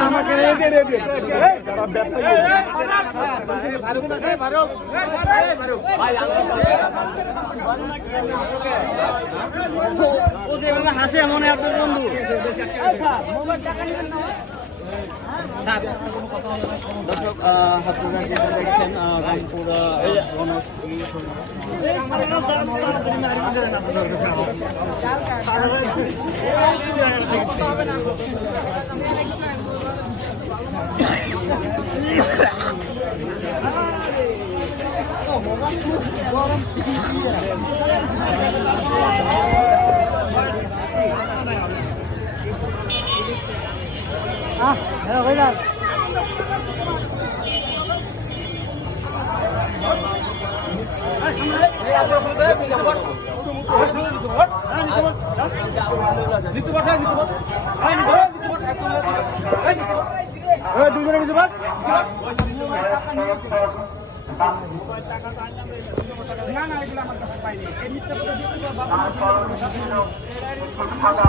আমাকে যারা ব্যবসায়ী হাসে মনে আপনার বন্ধু দর্শক আপনারা যেটা দেখছেন রংপুর হ্যাঁ ভাই না দুজনে কিছু বাস না না এগুলো আমার কাছে পাইনি এই মিথ্যা কথা